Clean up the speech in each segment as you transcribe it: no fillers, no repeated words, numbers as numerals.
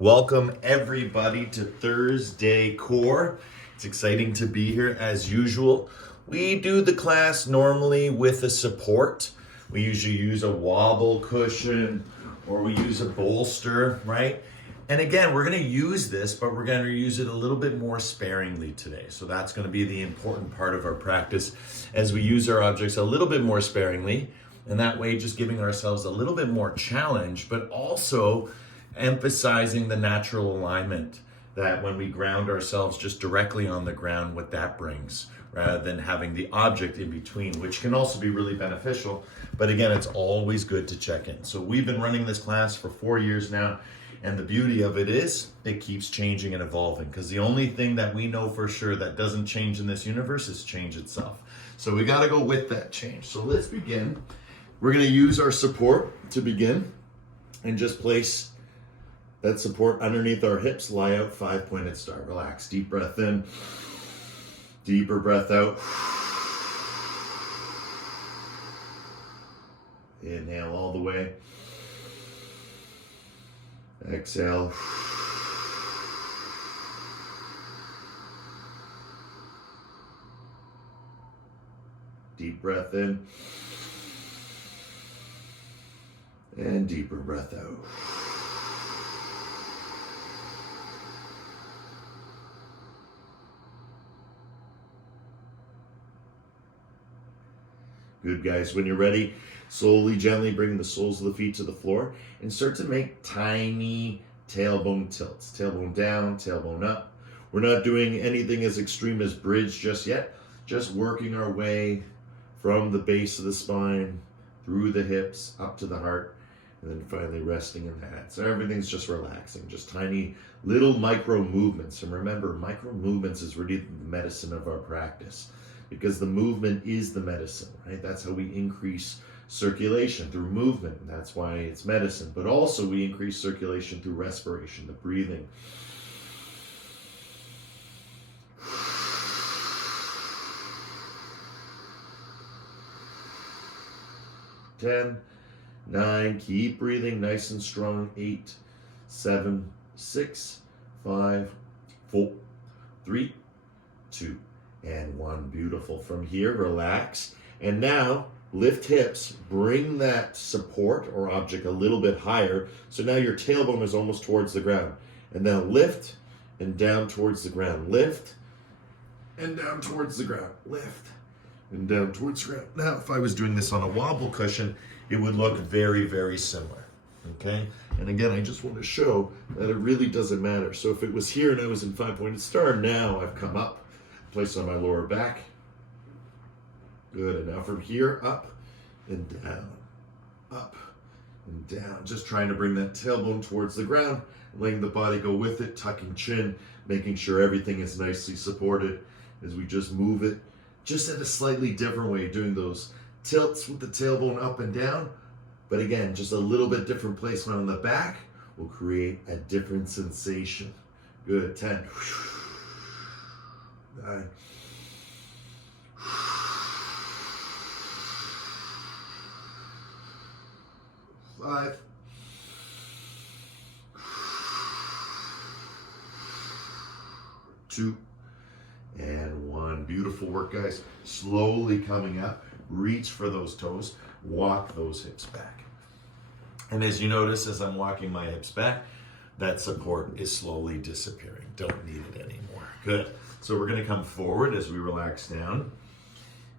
Welcome everybody to Thursday Core. It's exciting to be here as usual. We do the class normally with a support. We usually use a wobble cushion or we use a bolster, right? And again, we're going to use this, but we're going to use it a little bit more sparingly today. So that's going to be the important part of our practice as we use our objects a little bit more sparingly. And that way, just giving ourselves a little bit more challenge, but also emphasizing the natural alignment that when we ground ourselves just directly on the ground, what that brings, rather than having the object in between, which can also be really beneficial. But again, it's always good to check in. So we've been running this class for 4 years now. And the beauty of it is it keeps changing and evolving, because the only thing that we know for sure that doesn't change in this universe is change itself. So we got to go with that change. So let's begin. We're going to use our support to begin and just place that support underneath our hips. Lie out, 5-pointed star. Relax. Deep breath in. Deeper breath out. Inhale all the way. Exhale. Deep breath in. And deeper breath out. Good, guys. When you're ready, slowly, gently bring the soles of the feet to the floor and start to make tiny tailbone tilts. Tailbone down, tailbone up. We're not doing anything as extreme as bridge just yet. Just working our way from the base of the spine, through the hips, up to the heart, and then finally resting in that. So everything's just relaxing, just tiny little micro movements. And remember, micro movements is really the medicine of our practice, because the movement is the medicine, right? That's how we increase circulation through movement. That's why it's medicine. But also we increase circulation through respiration, the breathing. Ten, 9, keep breathing nice and strong. 8, 7, 6, 5, 4, 3, 2, and 1. Beautiful. From here, relax. And now, lift hips. Bring that support or object a little bit higher. So now your tailbone is almost towards the ground. And now lift and down towards the ground. Lift and down towards the ground. Lift and down towards the ground. Now, if I was doing this on a wobble cushion, it would look very, very similar. Okay? And again, I just want to show that it really doesn't matter. So if it was here and I was in 5-pointed star, now I've come up. Place on my lower back. Good. And now from here, up and down. Up and down. Just trying to bring that tailbone towards the ground, letting the body go with it, tucking chin, making sure everything is nicely supported as we just move it, just at a slightly different way, doing those tilts with the tailbone up and down. But again, just a little bit different placement on the back will create a different sensation. Good. 10. 9, 5, 2, and 1. Beautiful work, guys. Slowly coming up. Reach for those toes. Walk those hips back. And as you notice, as I'm walking my hips back, that support is slowly disappearing. Don't need it anymore. Good. So we're going to come forward as we relax down.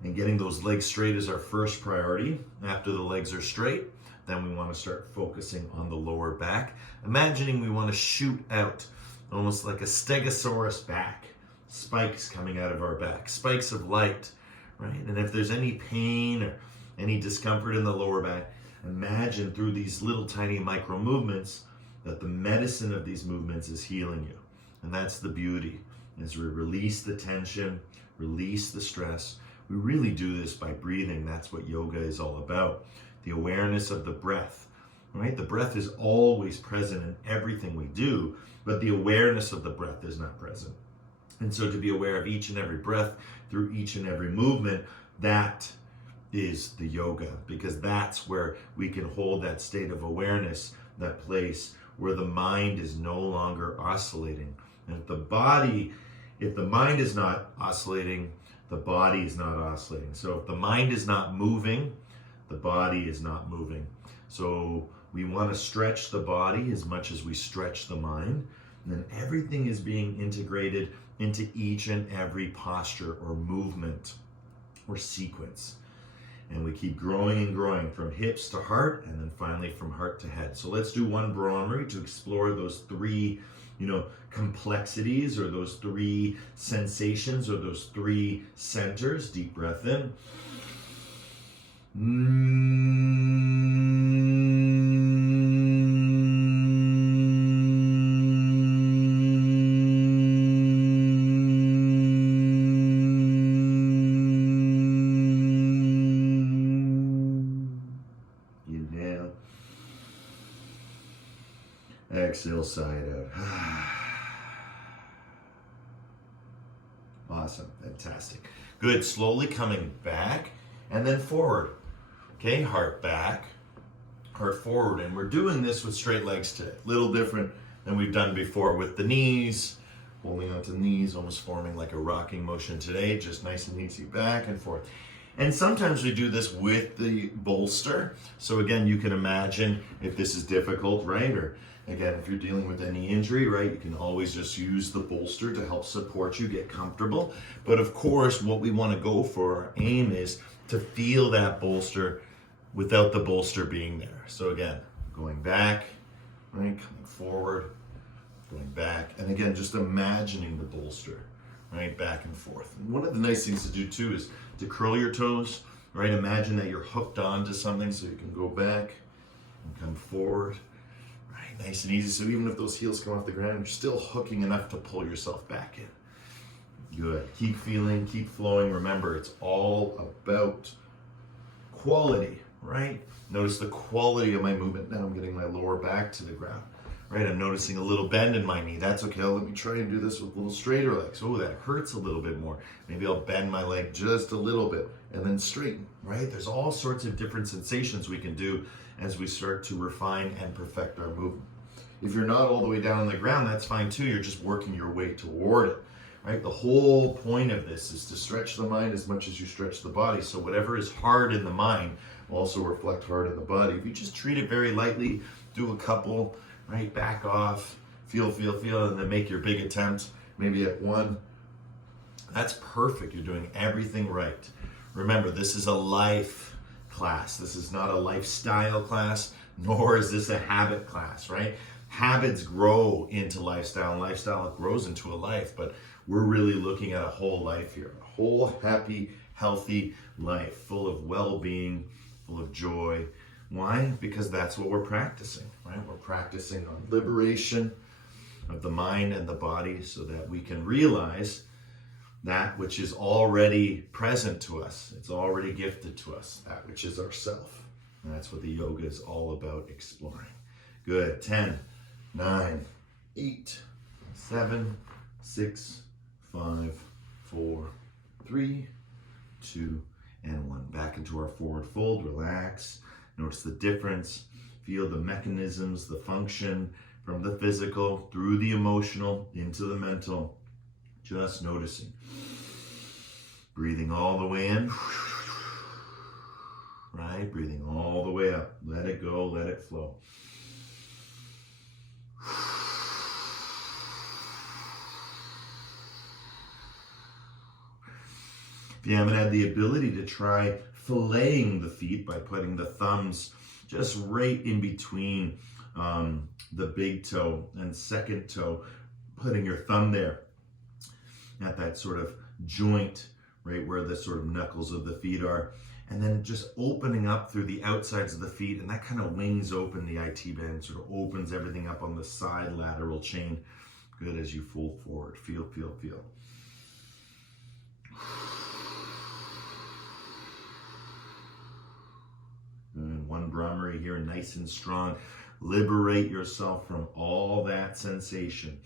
And getting those legs straight is our first priority. After the legs are straight, then we want to start focusing on the lower back. Imagining we want to shoot out, almost like a stegosaurus back. Spikes coming out of our back. Spikes of light, right? And if there's any pain or any discomfort in the lower back, imagine through these little tiny micro movements that the medicine of these movements is healing you. And that's the beauty. As we release the tension, release the stress, we really do this by breathing. That's what yoga is all about. The awareness of the breath, right? The breath is always present in everything we do, but the awareness of the breath is not present. And so to be aware of each and every breath through each and every movement, that is the yoga, because that's where we can hold that state of awareness, that place where the mind is no longer oscillating. And if the mind is not oscillating, the body is not oscillating. So if the mind is not moving, the body is not moving. So we want to stretch the body as much as we stretch the mind. And then everything is being integrated into each and every posture or movement or sequence. And we keep growing and growing from hips to heart, and then finally from heart to head. So let's do one Brahmari to explore those three, complexities, or those three sensations, or those three centers. Deep breath in. Inhale. Exhale, side out. Awesome, fantastic. Good, slowly coming back and then forward. Okay, heart back, heart forward. And we're doing this with straight legs today. A little different than we've done before with the knees, holding onto the knees, almost forming like a rocking motion today, just nice and easy back and forth. And sometimes we do this with the bolster. So again, you can imagine if this is difficult, right? Or again, if you're dealing with any injury, right, you can always just use the bolster to help support you, get comfortable. But of course, what we want to go for, our aim is to feel that bolster without the bolster being there. So again, going back, right, coming forward, going back. And again, just imagining the bolster, right, back and forth. And one of the nice things to do too is to curl your toes, right? Imagine that you're hooked onto something so you can go back and come forward. Nice and easy. So even if those heels come off the ground, you're still hooking enough to pull yourself back in. Good. Keep feeling, keep flowing. Remember, it's all about quality, right? Notice the quality of my movement. Now I'm getting my lower back to the ground, right? I'm noticing a little bend in my knee. That's okay. Let me try and do this with a little straighter legs. Oh, that hurts a little bit more. Maybe I'll bend my leg just a little bit and then straighten, right? There's all sorts of different sensations we can do as we start to refine and perfect our movement. If you're not all the way down on the ground, that's fine too. You're just working your way toward it, right? The whole point of this is to stretch the mind as much as you stretch the body. So whatever is hard in the mind will also reflect hard in the body. If you just treat it very lightly, do a couple, right? Back off, feel, and then make your big attempt, maybe at one. That's perfect. You're doing everything right. Remember, this is a life class. This is not a lifestyle class, nor is this a habit class, right? Habits grow into lifestyle, and lifestyle grows into a life, but we're really looking at a whole life here, a whole happy, healthy life, full of well-being, full of joy. Why? Because that's what we're practicing, right? We're practicing on liberation of the mind and the body so that we can realize that which is already present to us. It's already gifted to us, that which is ourself. And that's what the yoga is all about exploring. Good. 10, 9, 8, 7, 6, 5, 4, 3, 2, and 1. Back into our forward fold. Relax. Notice the difference. Feel the mechanisms, the function from the physical through the emotional into the mental. Just noticing. Breathing all the way in. Right? Breathing all the way up. Let it go. Let it flow. If you haven't had the ability to try filleting the feet by putting the thumbs just right in between the big toe and second toe, putting your thumb there at that sort of joint, right where the sort of knuckles of the feet are, and then just opening up through the outsides of the feet, and that kind of wings open the IT band, sort of opens everything up on the side lateral chain. Good, as you fold forward. Feel. And one Brahmari here, nice and strong. Liberate yourself from all that sensation.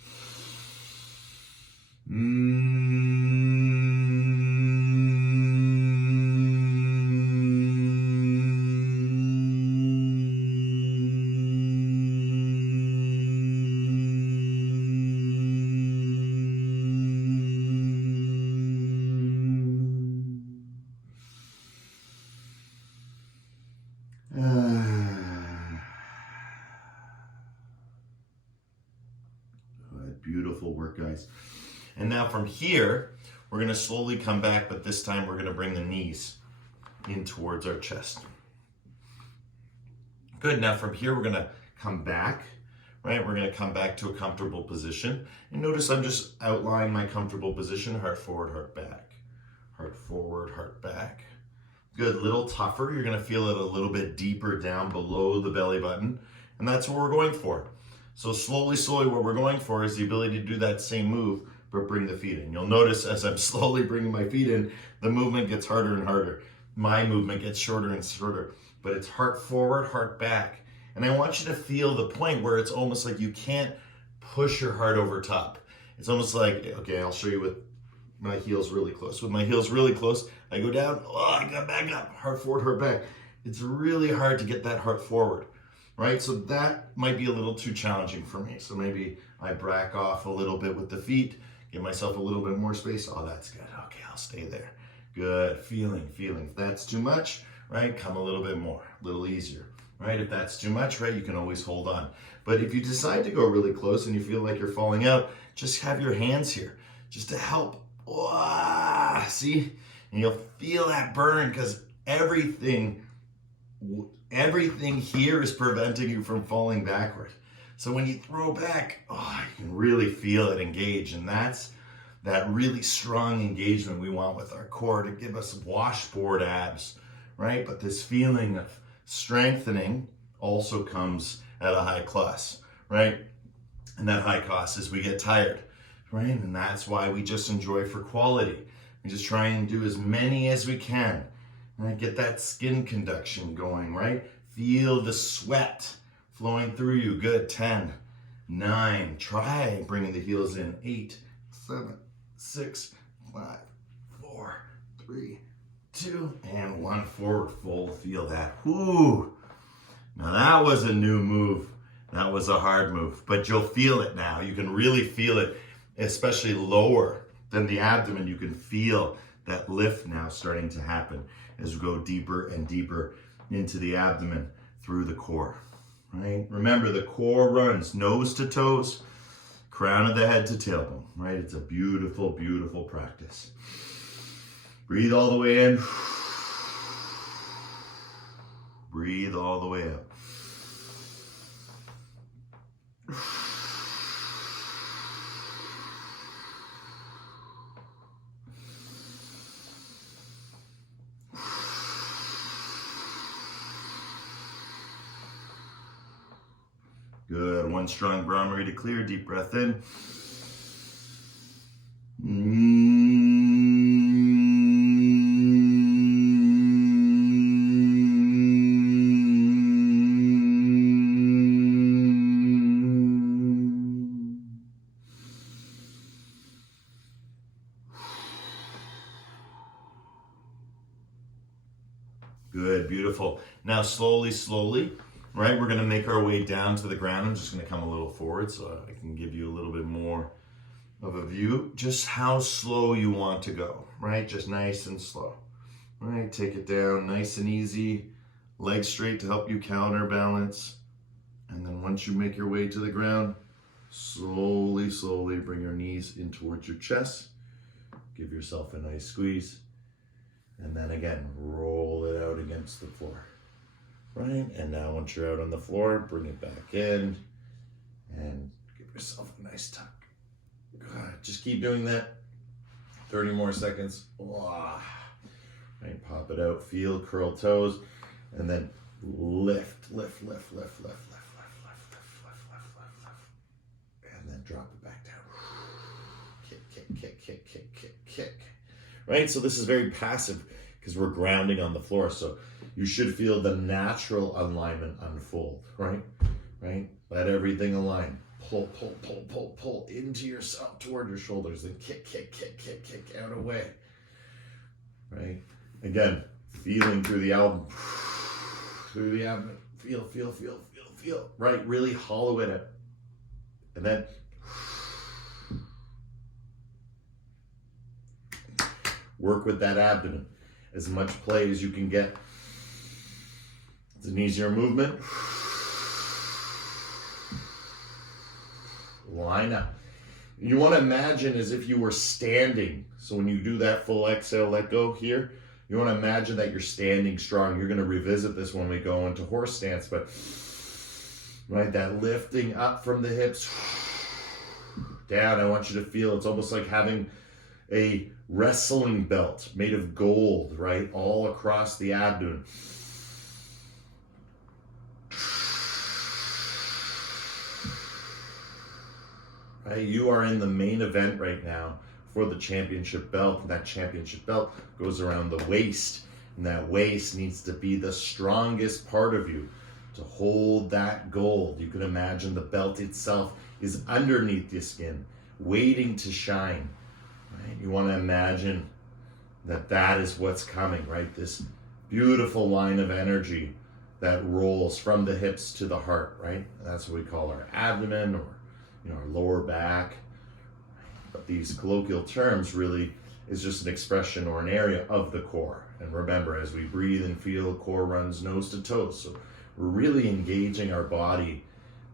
Beautiful work, guys. And now from here, we're gonna slowly come back, but this time we're gonna bring the knees in towards our chest. Good, now from here, we're gonna come back, right? We're gonna come back to a comfortable position. And notice I'm just outlining my comfortable position, heart forward, heart back. Heart forward, heart back. Good, little tougher. You're gonna feel it a little bit deeper down below the belly button. And that's what we're going for. So slowly, what we're going for is the ability to do that same move, but bring the feet in. You'll notice as I'm slowly bringing my feet in, the movement gets harder and harder. My movement gets shorter and shorter, but it's heart forward, heart back. And I want you to feel the point where it's almost like you can't push your heart over top. It's almost like, okay, I'll show you with my heels really close. With my heels really close, I go down, oh, I got back up, heart forward, heart back. It's really hard to get that heart forward, right? So that might be a little too challenging for me. So maybe I back off a little bit with the feet, give myself a little bit more space. Oh, that's good. Okay, I'll stay there. Good, feeling. If that's too much, right, come a little bit more, a little easier, right? If that's too much, right, you can always hold on. But if you decide to go really close and you feel like you're falling out, just have your hands here, just to help. Oh, see? And you'll feel that burn because everything here is preventing you from falling backward. So when you throw back, oh, you can really feel it engage. And that's that really strong engagement we want with our core to give us washboard abs, right? But this feeling of strengthening also comes at a high cost, right? And that high cost is we get tired, right? And that's why we just enjoy for quality. We just try and do as many as we can, right? Get that skin conduction going, right? Feel the sweat flowing through you. Good. 10, 9, try bringing the heels in. 8, 7, 6, 5, 4, 3, 2, and 1. Forward fold. Feel that. Whoo! Now that was a new move. That was a hard move, but you'll feel it now. You can really feel it, especially lower than the abdomen. You can feel that lift now starting to happen as we go deeper and deeper into the abdomen through the core, right? Remember, the core runs nose to toes, crown of the head to tailbone, right? It's a beautiful, beautiful practice. Breathe all the way in. Breathe all the way out. Good. One strong Brahmari to clear. Deep breath in. Good, beautiful. Now slowly, right, we're gonna make our way down to the ground. I'm just gonna come a little forward so I can give you a little bit more of a view. Just how slow you want to go, right? Just nice and slow, right? Take it down nice and easy. Legs straight to help you counterbalance. And then once you make your way to the ground, slowly bring your knees in towards your chest. Give yourself a nice squeeze. And then again, roll it out against the floor, right? And now once you're out on the floor, bring it back in and give yourself a nice tuck. Good. Just keep doing that. 30 more seconds. Right, pop it out, feel curl toes, and then lift. And then drop it back down. Kick. Right, so this is very passive because we're grounding on the floor. So you should feel the natural alignment unfold, right? Let everything align. Pull into yourself toward your shoulders, then kick out away. Right? Again, feeling through the abdomen. Feel. Right? Really hollow it out. And then work with that abdomen. As much play as you can get. It's an easier movement. Line up. You want to imagine as if you were standing. So when you do that full exhale, let go here, you want to imagine that you're standing strong. You're going to revisit this when we go into horse stance, but right, that lifting up from the hips down. I want you to feel it's almost like having a wrestling belt made of gold, right, all across the abdomen. Right, you are in the main event right now for the championship belt, and that championship belt goes around the waist, and that waist needs to be the strongest part of you to hold that gold. You can imagine the belt itself is underneath the skin, waiting to shine. Right? You want to imagine that that is what's coming, right? This beautiful line of energy that rolls from the hips to the heart, right? That's what we call our abdomen, or our lower back. But these colloquial terms really is just an expression or an area of the core. And remember, as we breathe and feel, core runs nose to toes. So we're really engaging our body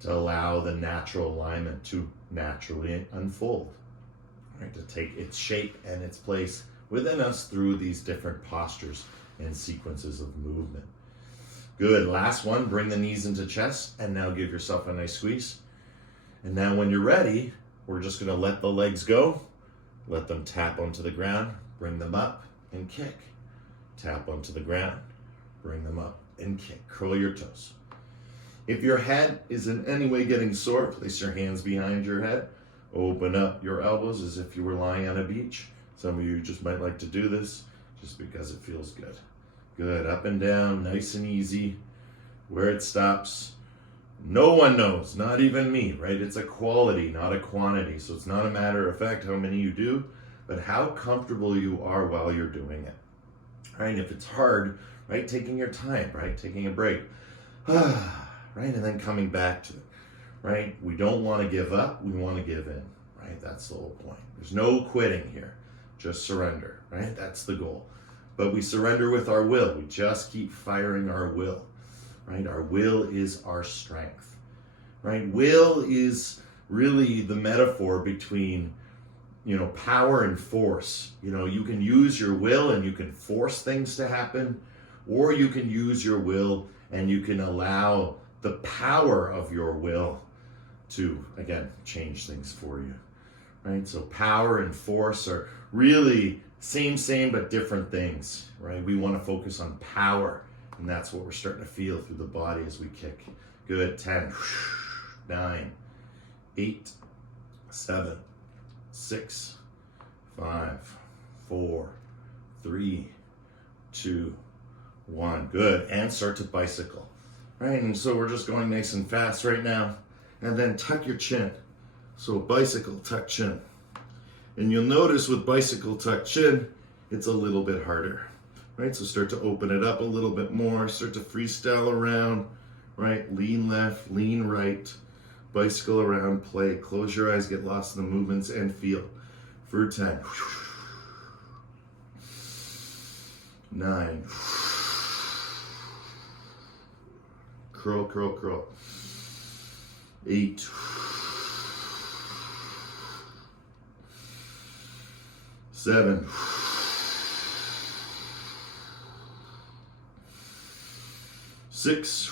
to allow the natural alignment to naturally unfold, right? To take its shape and its place within us through these different postures and sequences of movement. Good, last one, bring the knees into chest, and now give yourself a nice squeeze. And now when you're ready, we're just gonna let the legs go, let them tap onto the ground, bring them up and kick. Tap onto the ground, bring them up and kick. Curl your toes. If your head is in any way getting sore, place your hands behind your head. Open up your elbows as if you were lying on a beach. Some of you just might like to do this just because it feels good. Good, up and down, nice and easy. Where it stops, no one knows, not even me, right? It's a quality, not a quantity. So it's not a matter of fact how many you do, but how comfortable you are while you're doing it. Right? If it's hard, right, taking your time, right, taking a break, right, and then coming back to it, right? We don't want to give up, we want to give in, right? That's the whole point. There's no quitting here, just surrender, right? That's the goal. But we surrender with our will. We just keep firing our will, right? Our will is our strength, right? Will is really the metaphor between, power and force. You can use your will and you can force things to happen, or you can use your will and you can allow the power of your will to, again, change things for you, right? So power and force are really same, but different things, right? We want to focus on power, and that's what we're starting to feel through the body as we kick. Good, 10, 9, 8, 7, 6, 5, 4, 3, 2, 1. Good, and start to bicycle, right? And so we're just going nice and fast right now, and then tuck your chin. So bicycle, tuck chin. And you'll notice with bicycle, tuck chin, it's a little bit harder, right? So start to open it up a little bit more, start to freestyle around, right? Lean left, lean right, bicycle around, play. Close your eyes, get lost in the movements, and feel. For 10, 9, curl, curl, curl, 8, 7, 6,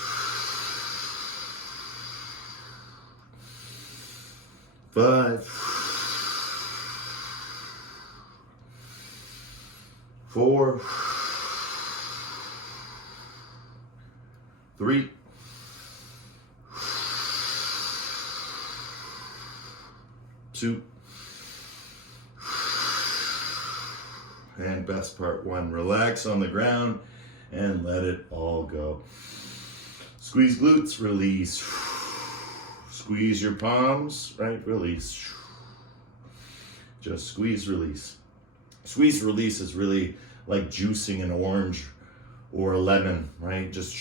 5, 4, 3, 2, and best part 1. Relax on the ground and let it all go. Squeeze glutes, release. Squeeze your palms, right? Release. Just squeeze, release. Squeeze, release is really like juicing an orange or a lemon, right? Just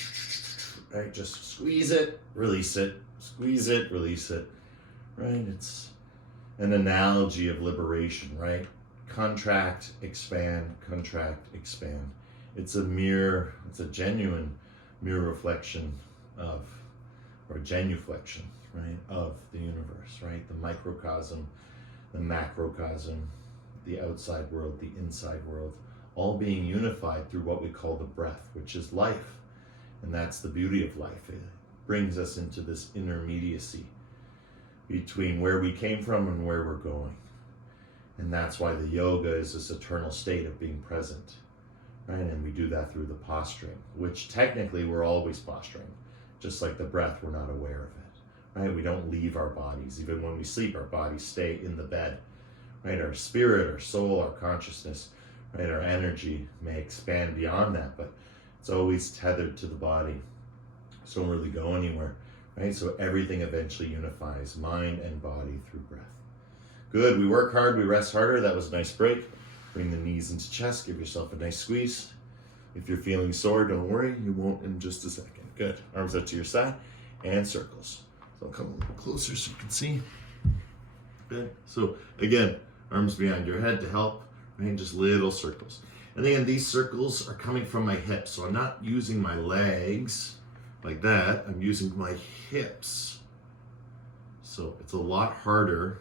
squeeze it, release it. Squeeze it, release it, right? It's an analogy of liberation, right? Contract, expand, contract, expand. It's a genuine mirror reflection of, or genuflection, right, of the universe, right? The microcosm the macrocosm, the outside world, the inside world, all being unified through what we call the breath, which is life. And that's the beauty of life. It brings us into this intermediacy between where we came from and where we're going. And that's why the yoga is this eternal state of being present, right? And we do that through the posturing, which technically we're always posturing. Just like the breath, we're not aware of it, right? We don't leave our bodies. Even when we sleep, our bodies stay in the bed, right? Our spirit, our soul, our consciousness, right? Our energy may expand beyond that, but it's always tethered to the body. So don't really go anywhere, right? So everything eventually unifies mind and body through breath. Good, we work hard, we rest harder. That was a nice break. Bring the knees into chest, give yourself a nice squeeze. If you're feeling sore, don't worry, you won't in just a second. Good, arms out to your side and circles. So come a little closer so you can see. Good, so again, arms behind your head to help, right? Just little circles. And again, these circles are coming from my hips. So I'm not using my legs like that. I'm using my hips. So it's a lot harder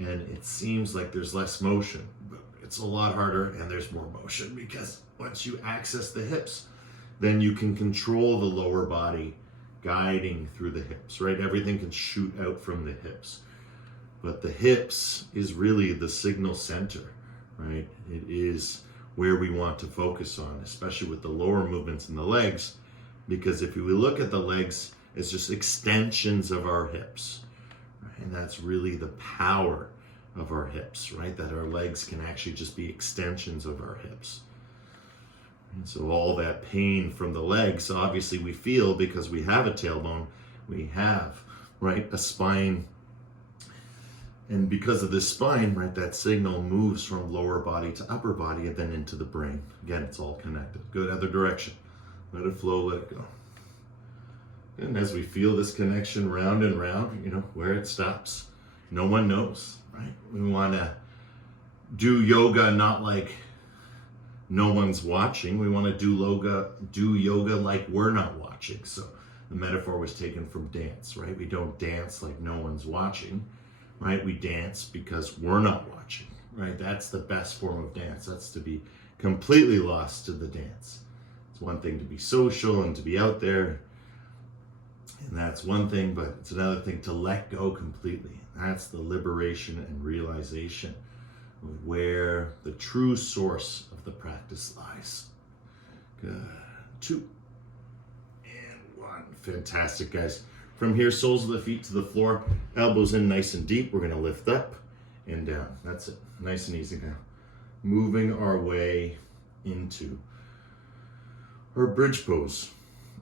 and it seems like there's less motion, but it's a lot harder and there's more motion because once you access the hips, then you can control the lower body guiding through the hips, right? Everything can shoot out from the hips. But the hips is really the signal center, right? It is where we want to focus on, especially with the lower movements in the legs, because if we look at the legs as just extensions of our hips, right? And that's really the power of our hips, right? That our legs can actually just be extensions of our hips. And so all that pain from the legs, obviously we feel because we have a tailbone, we have, right, a spine. And because of this spine, right, that signal moves from lower body to upper body and then into the brain. Again, it's all connected. Good, other direction. Let it flow, let it go. And as we feel this connection round and round, where it stops, no one knows, right? We want to do yoga not like no one's watching. We want to do yoga like we're not watching. So the metaphor was taken from dance, right? We don't dance like no one's watching, right? We dance because we're not watching, right? That's the best form of dance. That's to be completely lost to the dance. It's one thing to be social and to be out there, and that's one thing, but it's another thing to let go completely. That's the liberation and realization of where the true source of the practice lies. Good. 2 and 1. Fantastic, guys. From here, soles of the feet to the floor, elbows in nice and deep. We're going to lift up and down. That's it. Nice and easy now. Moving our way into our bridge pose.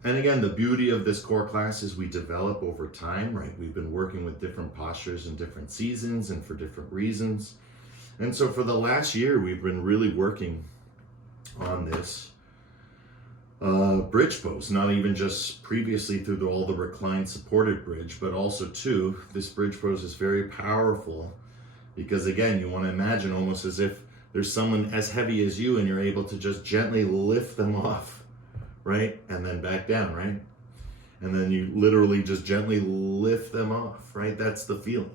And again, the beauty of this core class is we develop over time, right? We've been working with different postures in different seasons and for different reasons. And so for the last year, we've been really working on this bridge pose, not even just previously through all the reclined supported bridge, but also too, this bridge pose is very powerful because again, you want to imagine almost as if there's someone as heavy as you and you're able to just gently lift them off, right? And then back down, right? And then you literally just gently lift them off, right? That's the feeling.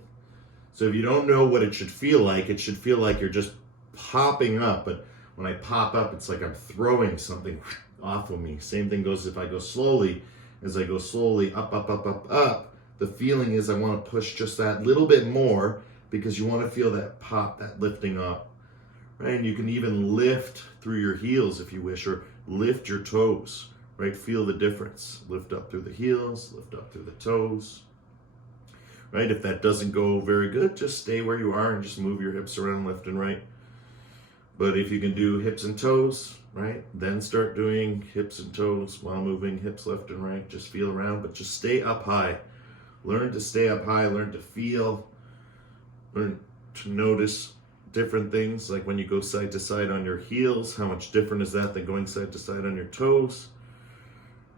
So if you don't know what it should feel like you're just popping up. But when I pop up, it's like I'm throwing something off of me. Same thing goes if I go slowly. As I go slowly up, up, up, up, up, the feeling is I want to push just that little bit more because you want to feel that pop, that lifting up, right? And you can even lift through your heels if you wish, or lift your toes, right? Feel the difference. Lift up through the heels, lift up through the toes. Right? If that doesn't go very good, just stay where you are and just move your hips around left and right. But if you can do hips and toes, right? Then start doing hips and toes while moving hips left and right. Just feel around, but just stay up high. Learn to stay up high, learn to feel, learn to notice different things, like when you go side to side on your heels, how much different is that than going side to side on your toes,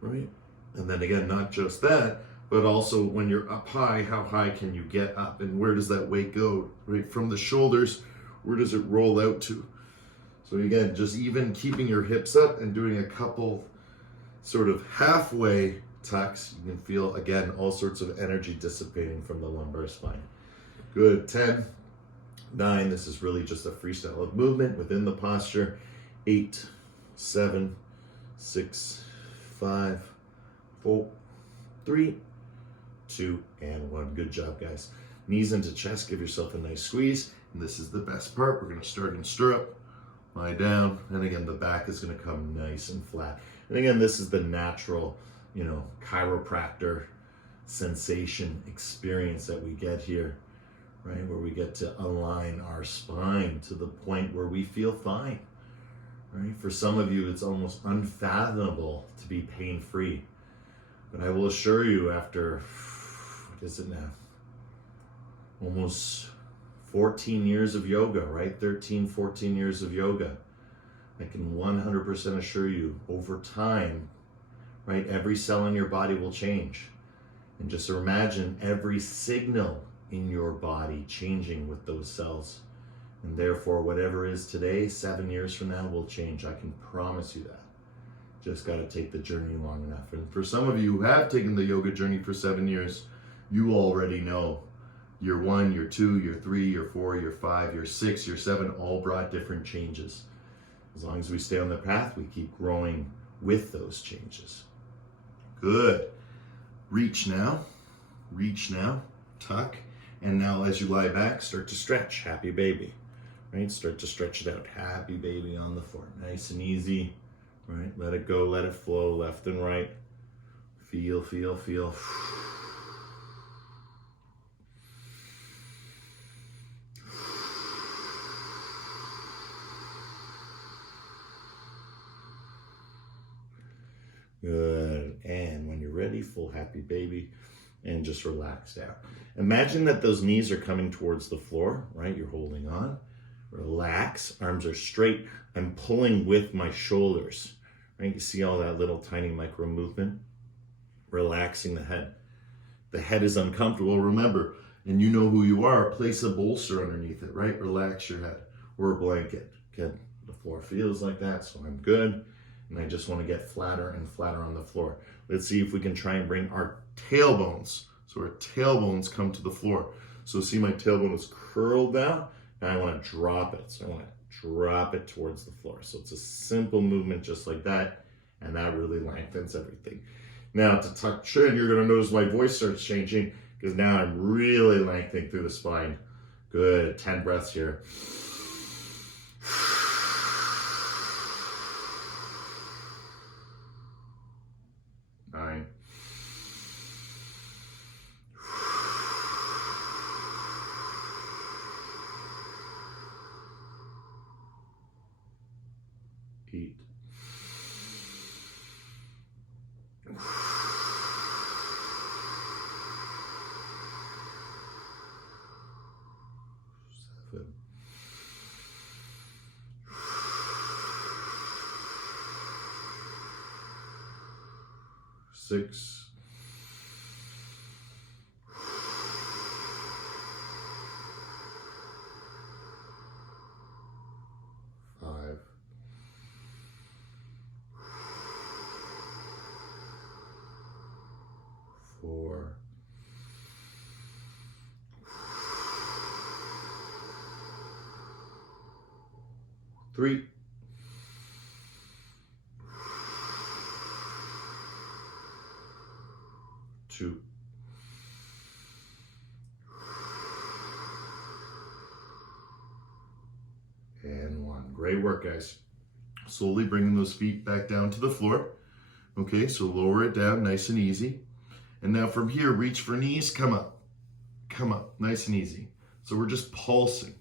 right? And then again, not just that, but also when you're up high, how high can you get up and where does that weight go, right? From the shoulders, where does it roll out to? So again, just even keeping your hips up and doing a couple sort of halfway tucks, you can feel, again, all sorts of energy dissipating from the lumbar spine. Good, 10, 9, this is really just a freestyle of movement within the posture. 8, 7, 6, 5, 4, 3, 2, and 1. Good job, guys. Knees into chest, give yourself a nice squeeze. And this is the best part. We're gonna start in stirrup, lie down, and again, the back is gonna come nice and flat. And again, this is the natural, chiropractor sensation experience that we get here, right? Where we get to align our spine to the point where we feel fine, right? For some of you, it's almost unfathomable to be pain-free. But I will assure you, after, what is it now? Almost 14 years of yoga, right? 13, 14 years of yoga. I can 100% assure you, over time, right, every cell in your body will change. And just imagine every signal in your body changing with those cells. And therefore, whatever is today, 7 years from now will change. I can promise you that. Just got to take the journey long enough. And for some of you who have taken the yoga journey for 7 years, you already know year 1, year 2, year 3, year 4, year 5, year 6, year 7 all brought different changes. As long as we stay on the path, we keep growing with those changes. Good. Reach now, tuck, and now as you lie back, start to stretch, happy baby, right? Start to stretch it out, happy baby on the floor, nice and easy, right? Let it go, let it flow, left and right. Feel, feel, feel. Good. And when you're ready, full happy baby, and just relax down. Imagine that those knees are coming towards the floor, right? You're holding on. Relax. Arms are straight. I'm pulling with my shoulders, right? You see all that little tiny micro movement? Relaxing the head. The head is uncomfortable. Remember, and you know who you are, place a bolster underneath it, right? Relax your head, or a blanket. Okay, the floor feels like that, so I'm good. And I just want to get flatter and flatter on the floor. Let's see if we can try and bring our tailbones. So our tailbones come to the floor. So see, my tailbone is curled down, and I want to drop it. So I want to drop it towards the floor. So it's a simple movement just like that, and that really lengthens everything. Now to tuck chin, you're going to notice my voice starts changing because now I'm really lengthening through the spine. Good, 10 breaths here. 9. 8. 7. 6. 5. 4. 3. 2. And 1. Great work, guys. Slowly bringing those feet back down to the floor. Okay, so lower it down nice and easy. And now from here, reach for knees, come up, nice and easy. So we're just pulsing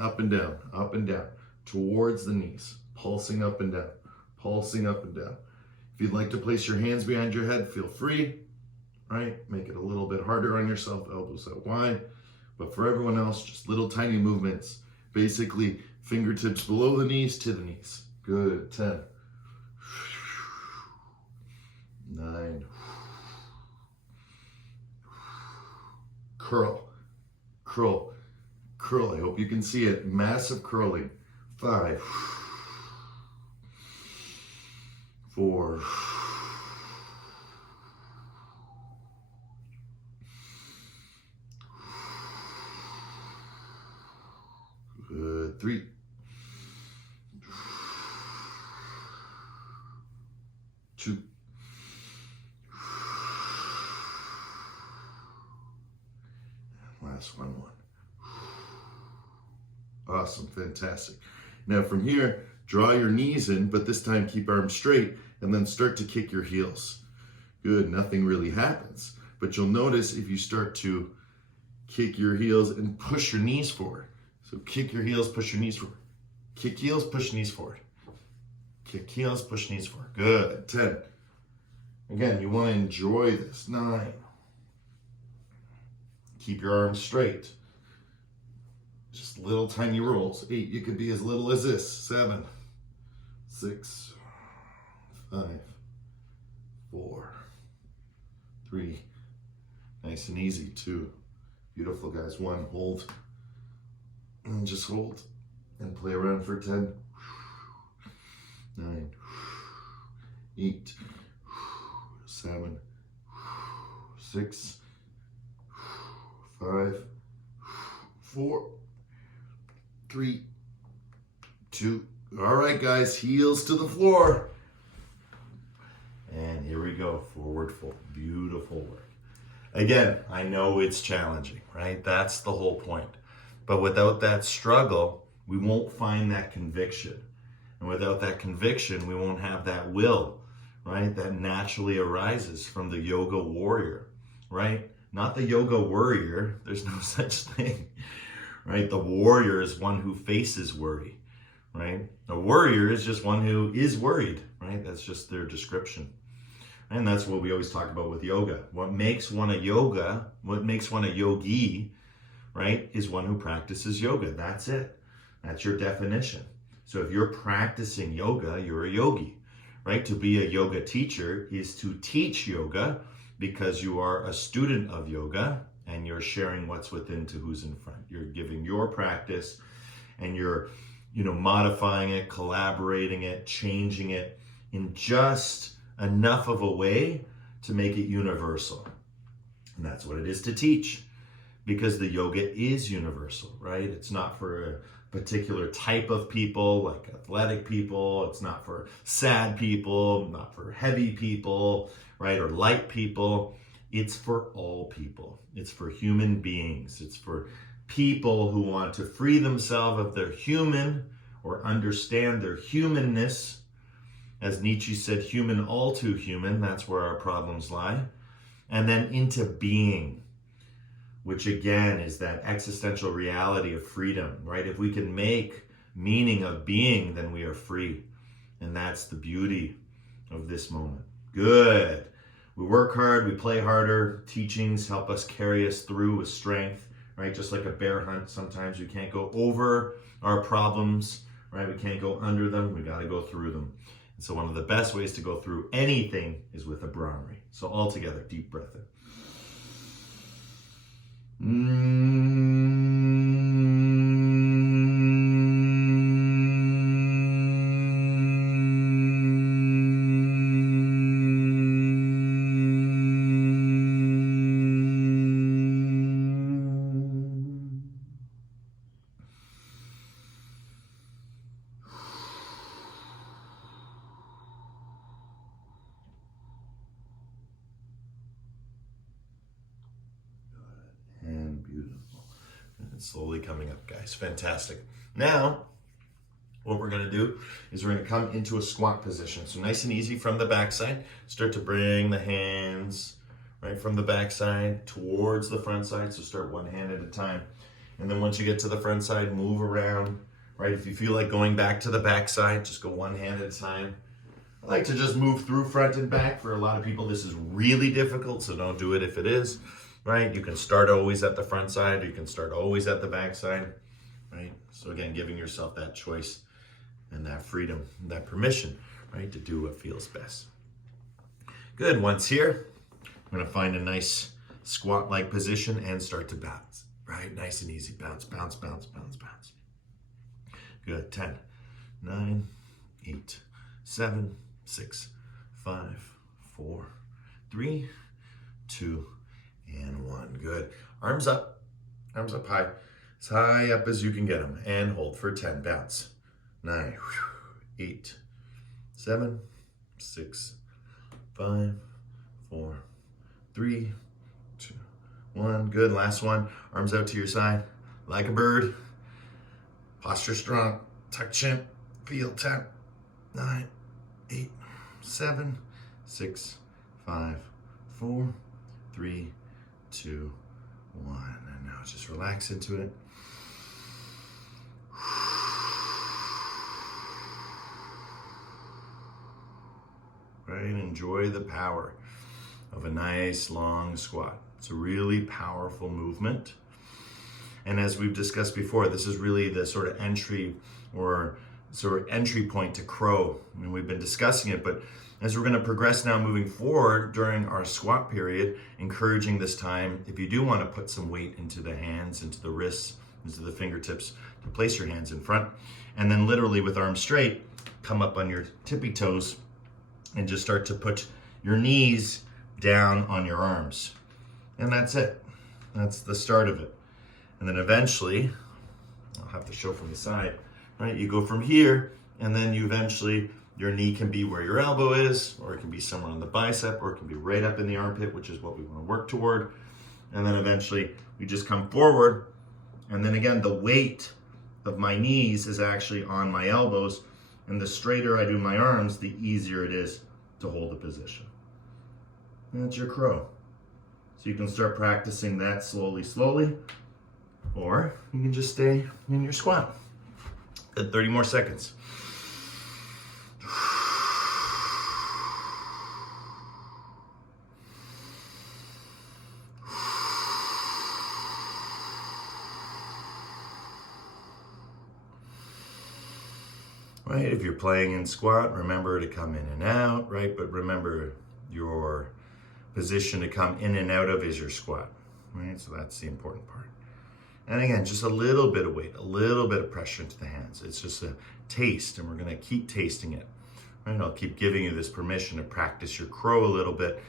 up and down, towards the knees, pulsing up and down, pulsing up and down. If you'd like to place your hands behind your head, feel free, right? Make it a little bit harder on yourself, elbows out wide. But for everyone else, just little tiny movements, basically fingertips below the knees to the knees. Good, 10. 9. Curl, curl, curl. I hope you can see it. Massive curling. 5. 4. 3. Good. 3. 2. Last one. Awesome. Fantastic. Now from here, draw your knees in, but this time keep arms straight, and then start to kick your heels. Good. Nothing really happens. But you'll notice if you start to kick your heels and push your knees forward. So kick your heels, push your knees forward. Kick heels, push knees forward. Kick heels, push knees forward. Good. 10. Again, you want to enjoy this. 9. Keep your arms straight. Just little tiny rolls. 8. You could be as little as this. 7. 6. 5. 4. 3. Nice and easy. 2. Beautiful, guys. 1. Hold. And just hold. And play around for 10. 9. 8. 7. 6. 5. 4. 3. 2. All right, guys. Heels to the floor. And here we go. Forward fold. Beautiful work. Again, I know it's challenging, right? That's the whole point. But without that struggle, we won't find that conviction. And without that conviction, we won't have that will, right? That naturally arises from the yoga warrior, right? Not the yoga worrier. There's no such thing, right? The warrior is one who faces worry, right? A worrier is just one who is worried, right? That's just their description. And that's what we always talk about with yoga. What makes one a yogi, right, is one who practices yoga. That's it. That's your definition. So if you're practicing yoga, you're a yogi, right? To be a yoga teacher is to teach yoga because you are a student of yoga and you're sharing what's within to who's in front. You're giving your practice and you're, modifying it, collaborating it, changing it in just enough of a way to make it universal. And that's what it is to teach, because the yoga is universal, right? It's not for a particular type of people, like athletic people. It's not for sad people, not for heavy people, right? Or light people. It's for all people. It's for human beings. It's for people who want to free themselves of their human or understand their humanness. As Nietzsche said, human, all too human. That's where our problems lie. And then into being, which again is that existential reality of freedom, right? If we can make meaning of being, then we are free. And that's the beauty of this moment. Good. We work hard, we play harder. Teachings help us carry us through with strength, right? Just like a bear hunt, sometimes we can't go over our problems, right? We can't go under them, we got to go through them. And so one of the best ways to go through anything is with a Brahmari. So all together, deep breath in. And beautiful. And it's slowly coming up, guys. Fantastic. Now, what we're going to do is we're going to come into a squat position. So nice and easy from the backside. Start to bring the hands right from the backside towards the front side. So start one hand at a time. And then once you get to the front side, move around, right? If you feel like going back to the backside, just go one hand at a time. I like to just move through front and back. For a lot of people, this is really difficult, so don't do it if it is, right? You can start always at the front side, or you can start always at the back side, right? So again, giving yourself that choice and that freedom, that permission, right, to do what feels best. Good. Once here, I'm going to find a nice squat-like position and start to bounce, right? Nice and easy. Bounce, bounce, bounce, bounce, bounce. Good. 10, 9, 8, 7, 6, 5, 4, 3, 2, and 1. Good. Arms up high. As high up as you can get them. And hold for 10. Bounce. 9, 8, 7, 6, 5, 4, 3, 2, 1. Good. Last one. Arms out to your side. Like a bird. Posture strong. Tuck chin. Feel 10, 9, 8, 7, 6, 5, 4, 3, 2, 1. And now just relax into it. Right? Enjoy the power of a nice long squat. It's a really powerful movement. And as we've discussed before, this is really the sort of entry point to crow. And we've been discussing it, but as we're going to progress now moving forward during our squat period, encouraging this time, if you do want to put some weight into the hands, into the wrists, into the fingertips, to place your hands in front. And then literally with arms straight, come up on your tippy toes and just start to put your knees down on your arms. And that's it. That's the start of it. And then eventually, I'll have to show from the side, right? You go from here, and then you eventually, your knee can be where your elbow is, or it can be somewhere on the bicep, or it can be right up in the armpit, which is what we want to work toward. And then eventually, we just come forward, and then again, the weight of my knees is actually on my elbows, and the straighter I do my arms, the easier it is to hold the position. And that's your crow. So you can start practicing that slowly, or you can just stay in your squat. Good, 30 more seconds. Right, if you're playing in squat, remember to come in and out, right? But remember your position to come in and out of is your squat, right? So that's the important part. And again, just a little bit of weight, a little bit of pressure into the hands. It's just a taste, and we're gonna keep tasting it, right? I'll keep giving you this permission to practice your crow a little bit.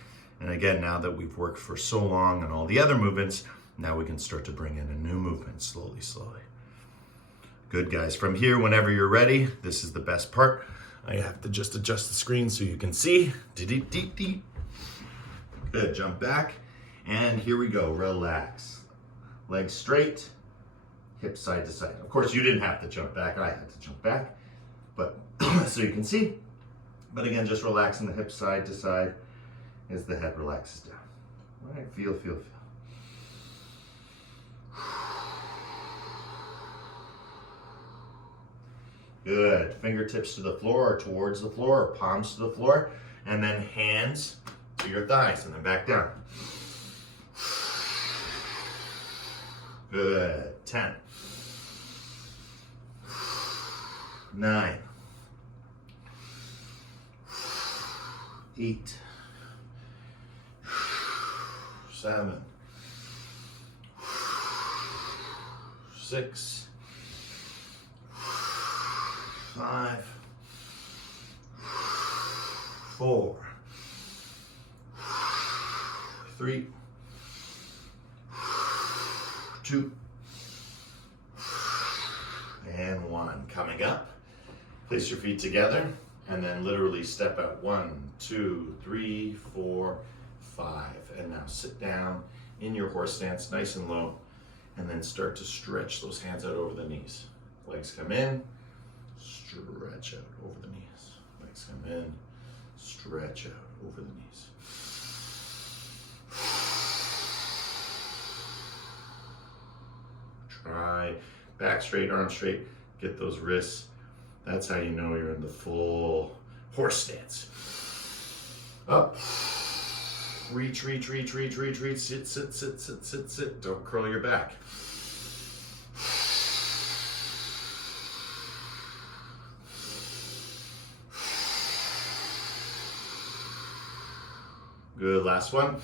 And again, now that we've worked for so long on all the other movements, now we can start to bring in a new movement slowly. Good, guys. From here, whenever you're ready, this is the best part. I have to just adjust the screen so you can see. Good, jump back. And here we go, relax. Legs straight, hips side to side. Of course, you didn't have to jump back. I had to jump back, but so you can see. But again, just relaxing the hips side to side as the head relaxes down. All right, feel. Good. Fingertips to the floor or towards the floor or palms to the floor. And then hands to your thighs and then back down. Good. 10. 9. 8. 7. 6. 5, 4, 3, 2, and 1. Coming up, place your feet together, and then literally step out. 1, 2, 3, 4, 5. And now sit down in your horse stance, nice and low, and then start to stretch those hands out over the knees. Legs come in. Stretch out over the knees. Legs come in, stretch out over the knees. Try back straight, arm straight, get those wrists. That's how you know you're in the full horse stance. Up, reach, sit. Don't curl your back. Good, last one.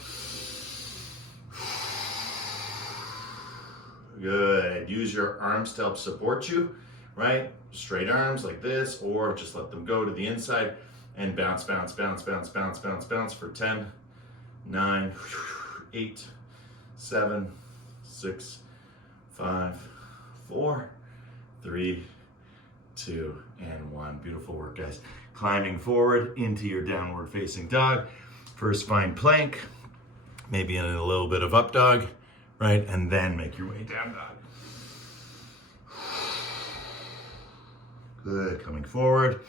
Good, use your arms to help support you, right? Straight arms like this, or just let them go to the inside and bounce for 10, 9, 8, 7, 6, 5, 4, 3, 2, and 1. Beautiful work, guys. Climbing forward into your downward facing dog. First find plank, maybe in a little bit of up dog, right? And then make your way down dog. Good, coming forward,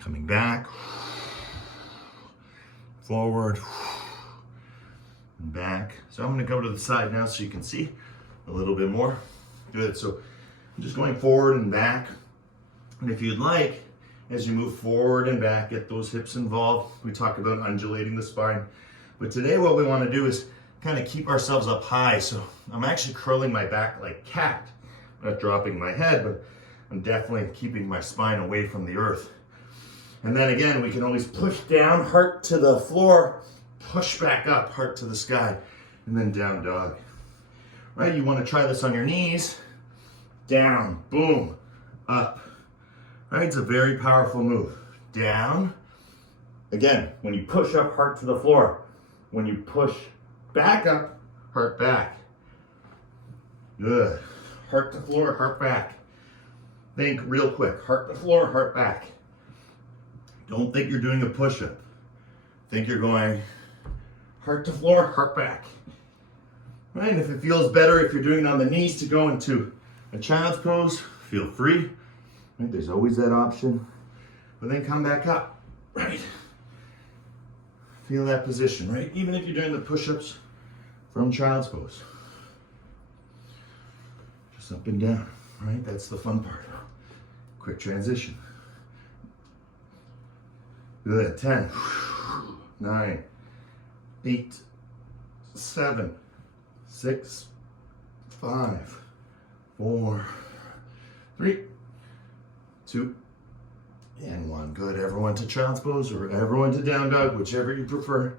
coming back, forward, and back. So I'm gonna go to the side now so you can see a little bit more. Good, so I'm just going forward and back. And if you'd like, as you move forward and back, get those hips involved. We talk about undulating the spine. But today what we wanna do is kind of keep ourselves up high. So I'm actually curling my back like cat. I'm not dropping my head, but I'm definitely keeping my spine away from the earth. And then again, we can always push down, heart to the floor, push back up, heart to the sky, and then down dog. Right, you wanna try this on your knees, down, boom, up. Right, it's a very powerful move. Down, again, when you push up, heart to the floor. When you push back up, heart back. Good, heart to floor, heart back. Think real quick, heart to floor, heart back. Don't think you're doing a push-up. Think you're going heart to floor, heart back. Right, and if it feels better, if you're doing it on the knees to go into a child's pose, feel free. Right, there's always that option. But then come back up, right? Feel that position, right? Even if you're doing the push-ups from child's pose. Just up and down, right? That's the fun part. Quick transition. Good, 10, 9, 8, 7, 6, 5, 4, 3, 2, and 1. Good, everyone to child's pose or everyone to down dog, whichever you prefer.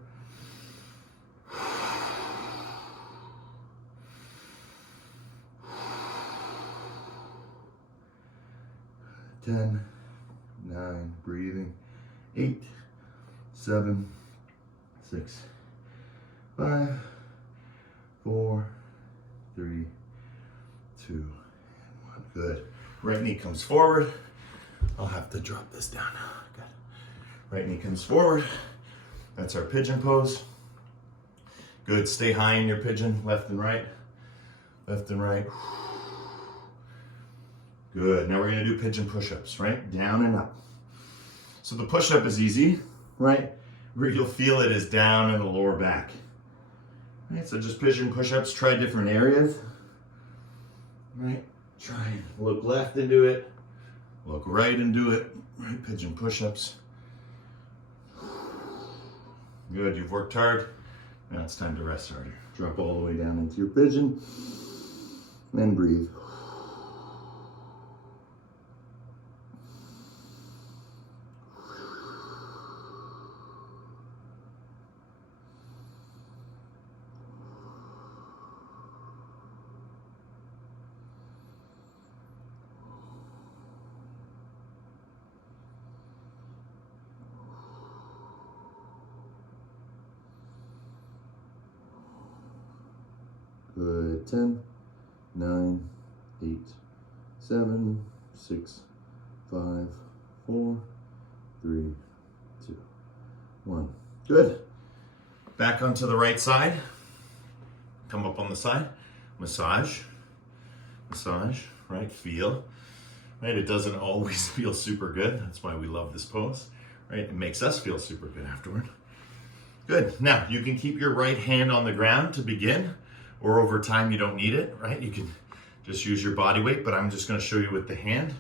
10, 9, breathing, 8, 7, 6, 5, 4, 3, 2, and 1. Good. Right knee comes forward. I'll have to drop this down. Good. Right knee comes forward. That's our pigeon pose. Good. Stay high in your pigeon, left and right. Left and right. Good. Now we're going to do pigeon push-ups, right? Down and up. So the push-up is easy, right? Where you'll feel it is down in the lower back. Right? So just pigeon push-ups. Try different areas. Right? Try and look left and do it. Look right and do it. Right? Pigeon push-ups. Good. You've worked hard. Now it's time to rest harder. Drop all the way down into your pigeon. And breathe. Good. 10, 9, 8, 7, 6, 5, 4, 3, 2, 1. Good. Back onto the right side. Come up on the side. Massage. Massage. Right? Feel. Right? It doesn't always feel super good. That's why we love this pose. Right? It makes us feel super good afterward. Good. Now, you can keep your right hand on the ground to begin. Or over time, you don't need it, right? You can just use your body weight, but I'm just gonna show you with the hand.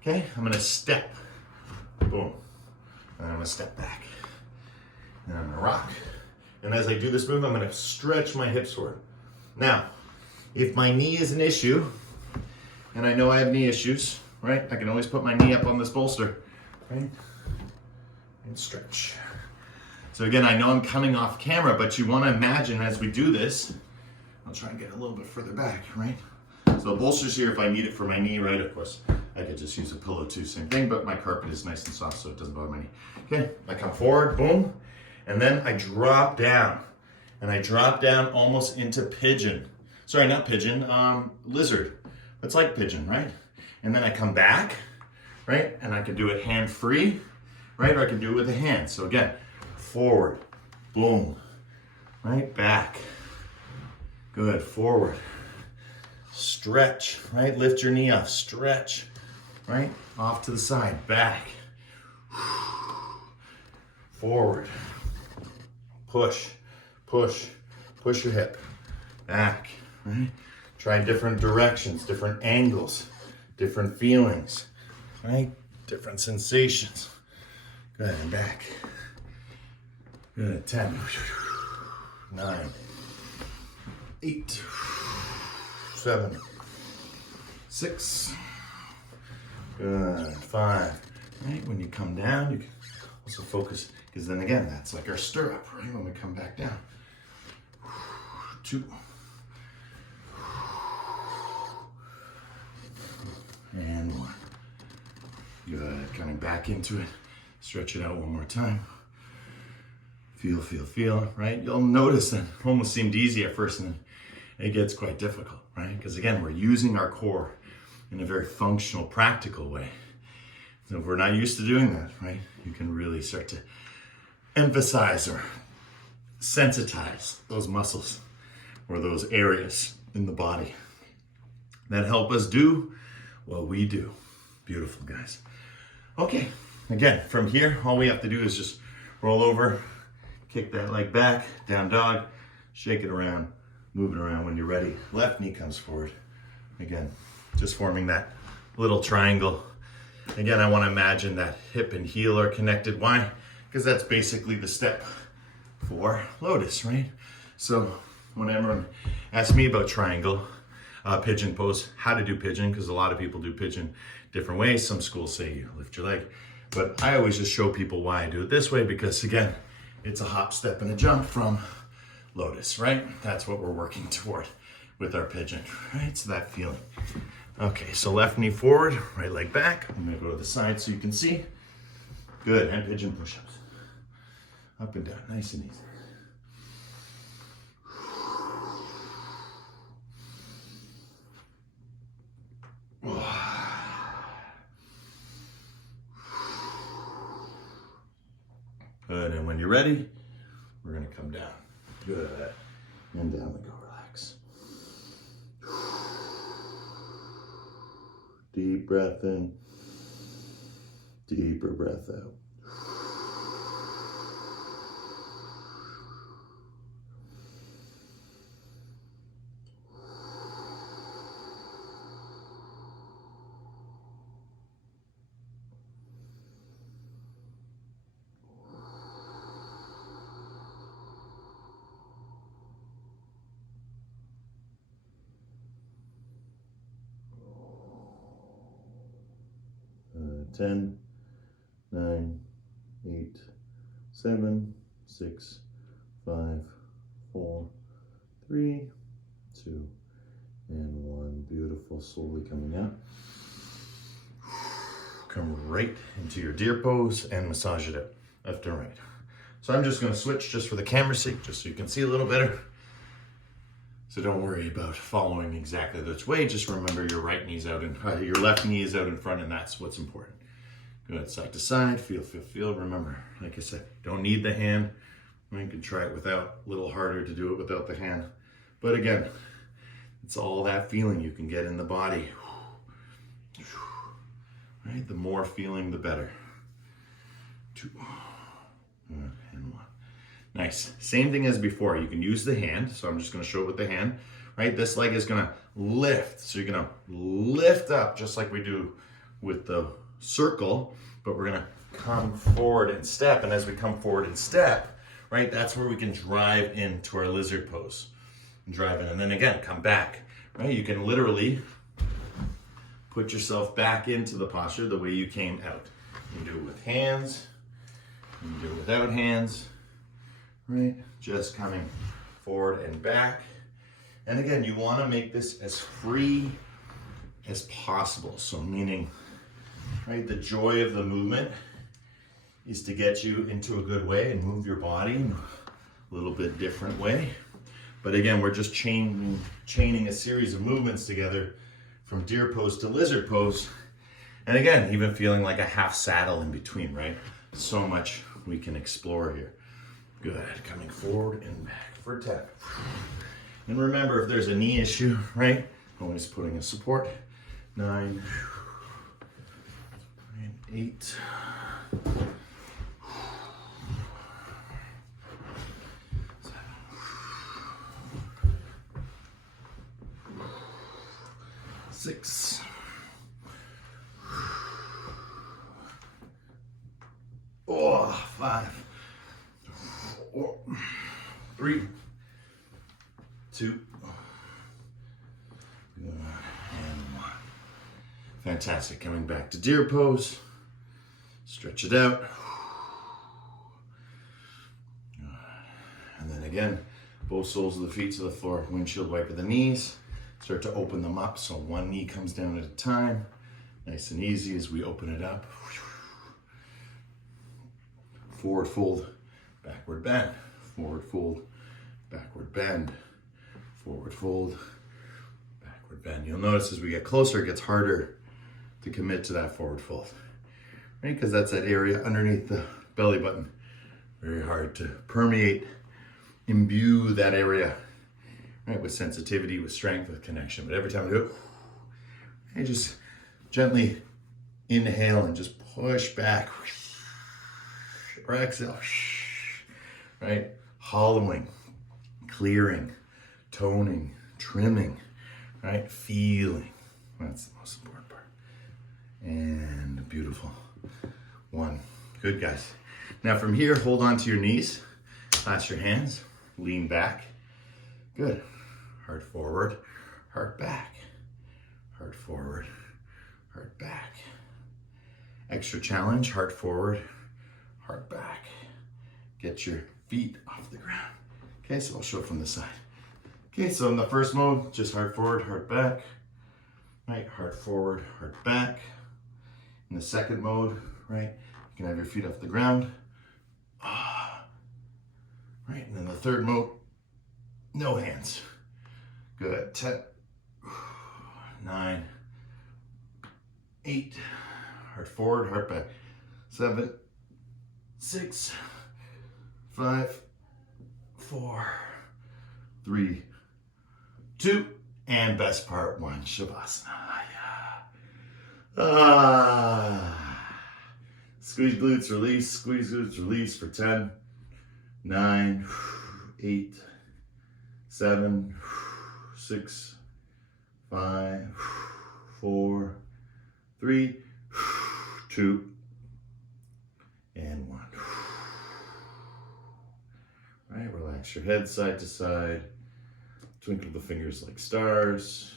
Okay, I'm gonna step, boom. And I'm gonna step back. And I'm gonna rock. And as I do this move, I'm gonna stretch my hips forward. Now, if my knee is an issue, and I know I have knee issues, right? I can always put my knee up on this bolster, right? And stretch. So again, I know I'm coming off camera, but you wanna imagine as we do this, I'll try and get a little bit further back, right? So the bolster's here if I need it for my knee, right? Of course, I could just use a pillow too, same thing, but my carpet is nice and soft so it doesn't bother my knee. Okay, I come forward, boom, and then I drop down. And I drop down almost into pigeon. Sorry, not pigeon, lizard. It's like pigeon, right? And then I come back, right? And I can do it hand free, right? Or I can do it with a hand. So again, forward, boom, right? Back, good, forward, stretch, right? Lift your knee up, stretch, right? Off to the side, back, forward, push, push, push your hip, back, right? Try different directions, different angles, different feelings, right? Different sensations. Good, and back. Good, 10, 9, 8, 7, 6, good, 5. Right, when you come down, you can also focus, because then again, that's like our stirrup, right? When we come back down. 2. And 1. Good, coming back into it. Stretch it out one more time. Feel, feel, feel, right? You'll notice that it almost seemed easy at first, and it gets quite difficult, right? Because again, we're using our core in a very functional, practical way. So if we're not used to doing that, right, you can really start to emphasize or sensitize those muscles or those areas in the body that help us do what we do. Beautiful, guys. Okay, again, from here, all we have to do is just roll over, kick that leg back, down dog, shake it around, move it around when you're ready. Left knee comes forward. Again, just forming that little triangle. Again, I want to imagine that hip and heel are connected. Why? Because that's basically the step for lotus, right? So when everyone asks me about triangle, pigeon pose, how to do pigeon, because a lot of people do pigeon different ways. Some schools say you lift your leg, but I always just show people why I do it this way, because again, it's a hop, step, and a jump from lotus, right? That's what we're working toward with our pigeon, right? So that feeling. Okay, so left knee forward, right leg back. I'm gonna go to the side so you can see. Good, and pigeon push-ups. Up and down, nice and easy. Good, and when you're ready, we're gonna come down. Good, and down we go, relax. Deep breath in, deeper breath out. Uh, 10, 9, 8, 7, 6, 5, 4, 3, 2, and 1. Beautiful, slowly coming up. Come right into your deer pose and massage it out, left and right. So I'm just gonna switch just for the camera's sake, just so you can see a little better. So don't worry about following exactly this way. Just remember your right knee's out in, your left knee is out in front, and that's what's important. Good, side to side, feel, feel, feel. Remember, like I said, don't need the hand. You can try it without, a little harder to do it without the hand. But again, it's all that feeling you can get in the body. Right, the more feeling, the better. 2, and 1. Nice. Same thing as before. You can use the hand. So I'm just going to show it with the hand. Right? This leg is going to lift. So you're going to lift up just like we do with the circle, but we're going to come forward and step. And as we come forward and step, right, that's where we can drive into our lizard pose. Drive in, and then again, come back. Right? You can literally put yourself back into the posture the way you came out. You can do it with hands. You can do it without hands. Right? Just coming forward and back. And again, you want to make this as free as possible. So meaning, right, the joy of the movement is to get you into a good way and move your body in a little bit different way. But again, we're just chaining a series of movements together from deer pose to lizard pose. And again, even feeling like a half saddle in between, right? So much we can explore here. Good, coming forward and back for 10. And remember, if there's a knee issue, right? Always putting a support. 9, 8, 6, 5, 4, 3, 2, and 1. Fantastic. Coming back to deer pose. Stretch it out. And then again, both soles of the feet to the floor. Windshield wiper the knees. Start to open them up so one knee comes down at a time. Nice and easy as we open it up. Forward fold, backward bend. Forward fold, backward bend. Forward fold, backward bend. You'll notice as we get closer, it gets harder to commit to that forward fold, right? Because that's that area underneath the belly button. Very hard to permeate, imbue that area, right? With sensitivity, with strength, with connection. But every time I do it, I just gently inhale and just push back. Or exhale, right? Hollowing, clearing, toning, trimming, right? Feeling. That's the most important part. And beautiful. 1. Good, guys. Now from here, hold on to your knees, clasp your hands, lean back. Good. Heart forward, heart back. Heart forward, heart back. Extra challenge, heart forward, heart back. Get your feet off the ground. Okay, so I'll show it from the side. Okay, so in the first mode, just heart forward, heart back. Right, heart forward, heart back. In the second mode, right, you can have your feet off the ground. Right, and then the third mode, no hands. Good. 10, 9, 8, heart forward, heart back. 7, 6, 5, 4, 3, 2, and best part 1, Shavasana. Squeeze glutes, release, squeeze glutes, release for 10, 9, 8, 7, 6, 5, 4, 3, 2, and 1. Right, relax your head side to side. Twinkle the fingers like stars.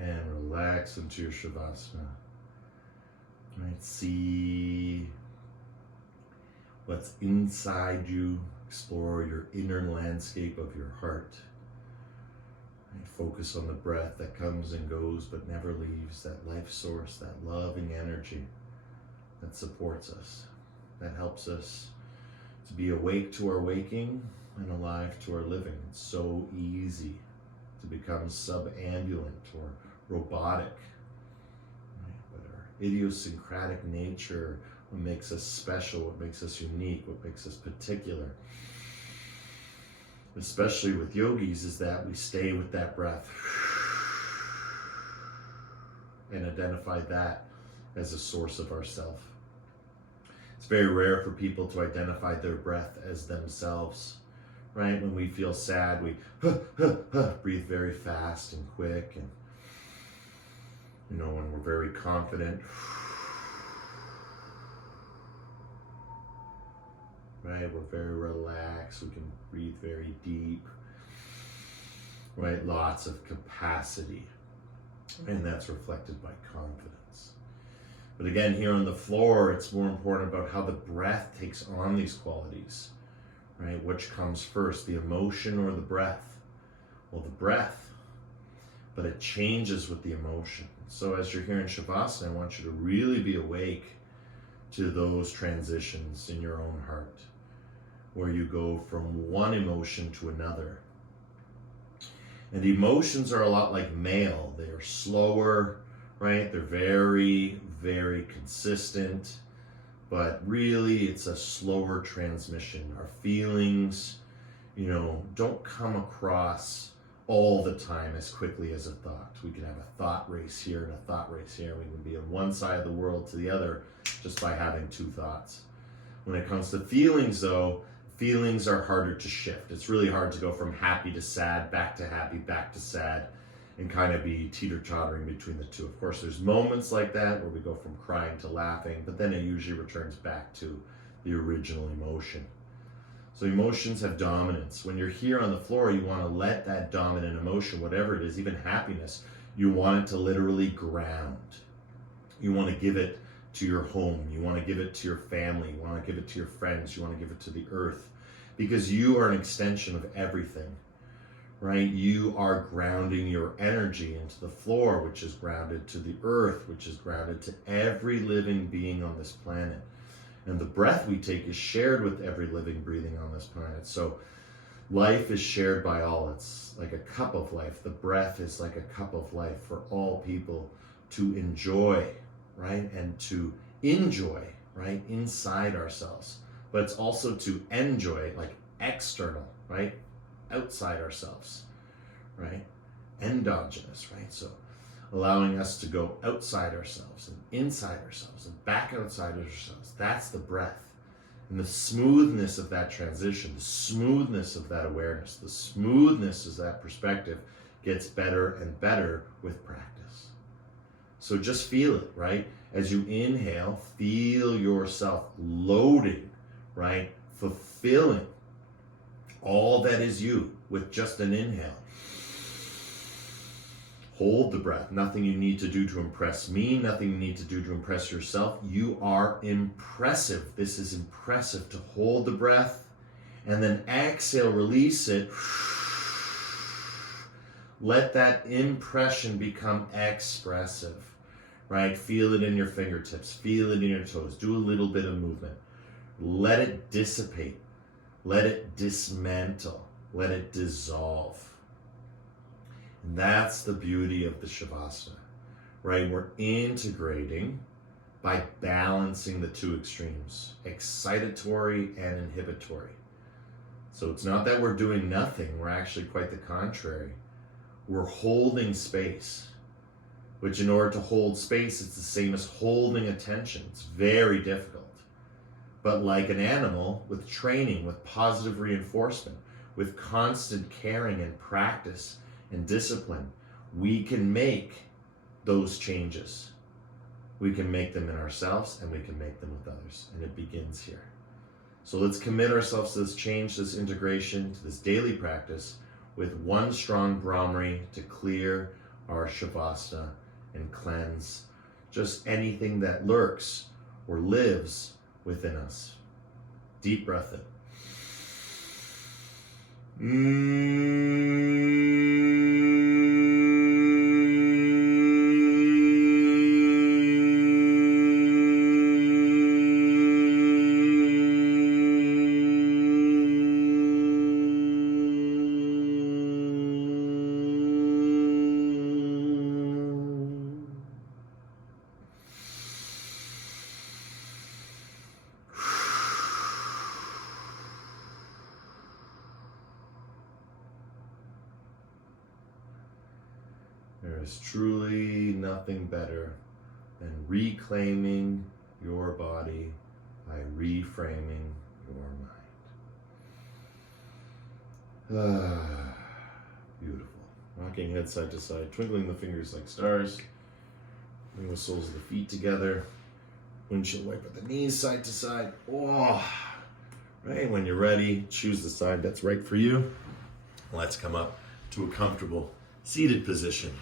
And relax into your Shavasana. Right, see what's inside you. Explore your inner landscape of your heart. Right, focus on the breath that comes and goes but never leaves, that life source, that loving energy that supports us, that helps us to be awake to our waking and alive to our living. It's so easy to become subambulant or robotic. Right? But our idiosyncratic nature, what makes us special, what makes us unique, what makes us particular, especially with yogis, is that we stay with that breath and identify that as a source of ourself. It's very rare for people to identify their breath as themselves, right? When we feel sad, we breathe very fast and quick, and when we're very confident, right? We're very relaxed. We can breathe very deep, right? Lots of capacity, and that's reflected by confidence. But again, here on the floor, it's more important about how the breath takes on these qualities, right? Which comes first, the emotion or the breath? Well, the breath, but it changes with the emotion. So as you're here in Shavasana, I want you to really be awake to those transitions in your own heart, where you go from one emotion to another. And emotions are a lot like mail. They are slower, right? They're very, very consistent, but really it's a slower transmission. Our feelings, don't come across all the time as quickly as a thought. We can have a thought race here and a thought race here. We can be on one side of the world to the other just by having two thoughts. When it comes to feelings, though, feelings are harder to shift. It's really hard to go from happy to sad, back to happy, back to sad, and kind of be teeter-tottering between the two. Of course, there's moments like that where we go from crying to laughing, but then it usually returns back to the original emotion. So emotions have dominance. When you're here on the floor, you want to let that dominant emotion, whatever it is, even happiness, you want it to literally ground. You want to give it to your home. You want to give it to your family. You want to give it to your friends. You want to give it to the earth, because you are an extension of everything, right? You are grounding your energy into the floor, which is grounded to the earth, which is grounded to every living being on this planet. And the breath we take is shared with every living breathing on this planet. So life is shared by all. It's like a cup of life. The breath is like a cup of life for all people to enjoy, right? And to enjoy, right? Inside ourselves. But it's also to enjoy, like external, right? Outside ourselves, right? Endogenous, right? So allowing us to go outside ourselves and inside ourselves and back outside ourselves. That's the breath. And the smoothness of that transition, the smoothness of that awareness, the smoothness of that perspective gets better and better with practice. So just feel it, right? As you inhale, feel yourself loading, right? Fulfilling all that is you with just an inhale. Hold the breath. Nothing you need to do to impress me. Nothing you need to do to impress yourself. You are impressive. This is impressive, to hold the breath and then exhale, release it. Let that impression become expressive, right? Feel it in your fingertips. Feel it in your toes. Do a little bit of movement. Let it dissipate. Let it dismantle. Let it dissolve. And that's the beauty of the Shavasana, right? We're integrating by balancing the two extremes, excitatory and inhibitory. So it's not that we're doing nothing, we're actually quite the contrary. We're holding space, which in order to hold space, it's the same as holding attention. It's very difficult. But like an animal, with training, with positive reinforcement, with constant caring and practice and discipline, we can make those changes. We can make them in ourselves and we can make them with others. And it begins here. So let's commit ourselves to this change, this integration, to this daily practice with one strong Brahmari to clear our Shavasana and cleanse just anything that lurks or lives within us. Deep breath in. There is truly nothing better than reclaiming your body by reframing your mind. Beautiful. Rocking head side to side, twinkling the fingers like stars. Bring the soles of the feet together. Windshield wiper the knees side to side. Oh, right, when you're ready, choose the side that's right for you. Let's come up to a comfortable seated position.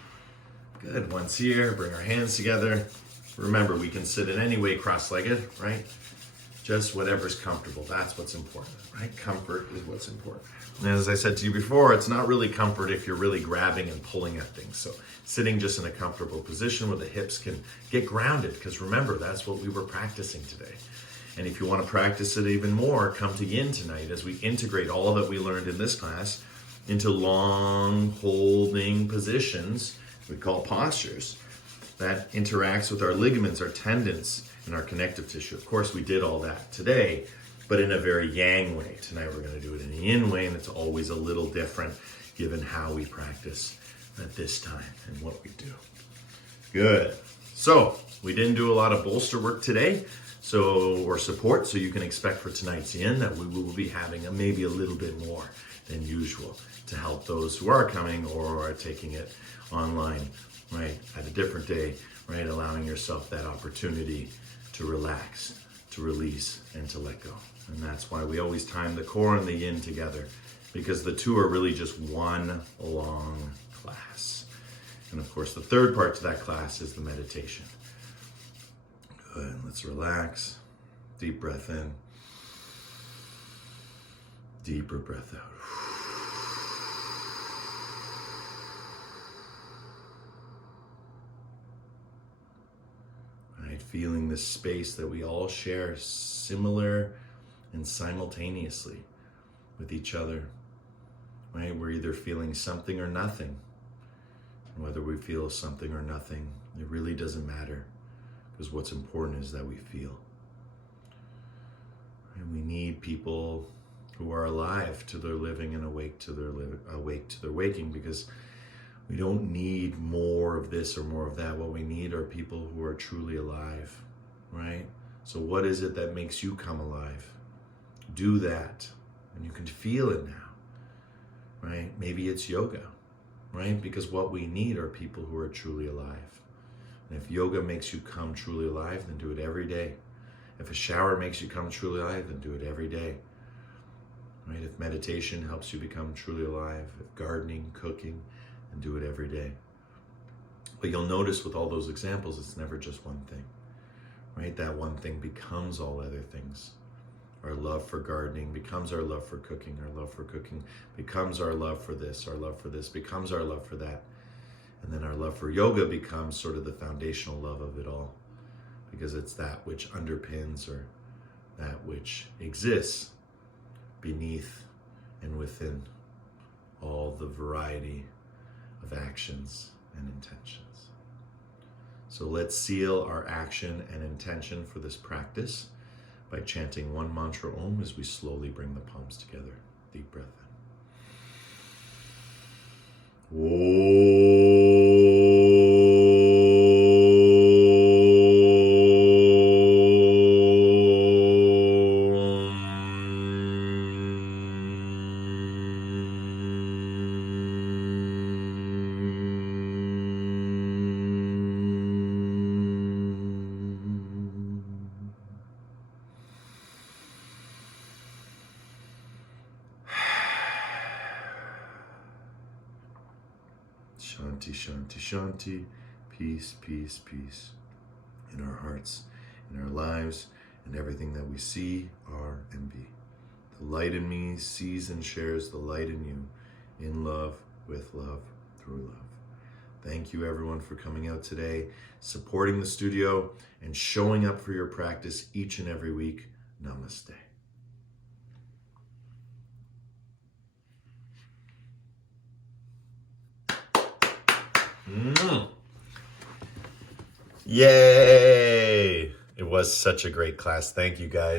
Good, once here, bring our hands together. Remember, we can sit in any way cross-legged, right? Just whatever's comfortable. That's what's important, right? Comfort is what's important. And as I said to you before, it's not really comfort if you're really grabbing and pulling at things. So sitting just in a comfortable position where the hips can get grounded, because remember, that's what we were practicing today. And if you want to practice it even more, come to Yin tonight as we integrate all that we learned in this class into long holding positions we call postures that interacts with our ligaments, our tendons, and our connective tissue. Of course, we did all that today, but in a very yang way. Tonight we're going to do it in a yin way, and it's always a little different given how we practice at this time and what we do. Good. So we didn't do a lot of bolster work today, or support, so you can expect for tonight's yin that we will be having maybe a little bit more than usual to help those who are coming or are taking it online, right, at a different day, right, allowing yourself that opportunity to relax, to release, and to let go. And that's why we always time the core and the yin together, because the two are really just one long class. And of course, the third part to that class is the meditation. Good, let's relax. Deep breath in. Deeper breath out. Feeling this space that we all share similar and simultaneously with each other, right? We're either feeling something or nothing. And whether we feel something or nothing, it really doesn't matter, because what's important is that we feel. And we need people who are alive to their living and awake to their waking, because we don't need more of this or more of that. What we need are people who are truly alive, right? So what is it that makes you come alive? Do that, and you can feel it now, right? Maybe it's yoga, right? Because what we need are people who are truly alive. And if yoga makes you come truly alive, then do it every day. If a shower makes you come truly alive, then do it every day, right? If meditation helps you become truly alive, if gardening, cooking, and do it every day. But you'll notice with all those examples, it's never just one thing, right? That one thing becomes all other things. Our love for gardening becomes our love for cooking. Our love for cooking becomes our love for this. Our love for this becomes our love for that. And then our love for yoga becomes sort of the foundational love of it all, because it's that which underpins, or that which exists beneath and within all the variety of actions and intentions. So let's seal our action and intention for this practice by chanting one mantra Om as we slowly bring the palms together. Deep breath in. Om. Shanti, shanti, shanti. Peace, peace, peace. In our hearts, in our lives, and everything that we see, are, and be. The light in me sees and shares the light in you, in love, with love, through love. Thank you everyone for coming out today, supporting the studio, and showing up for your practice each and every week. Namaste. Yay! It was such a great class. Thank you guys.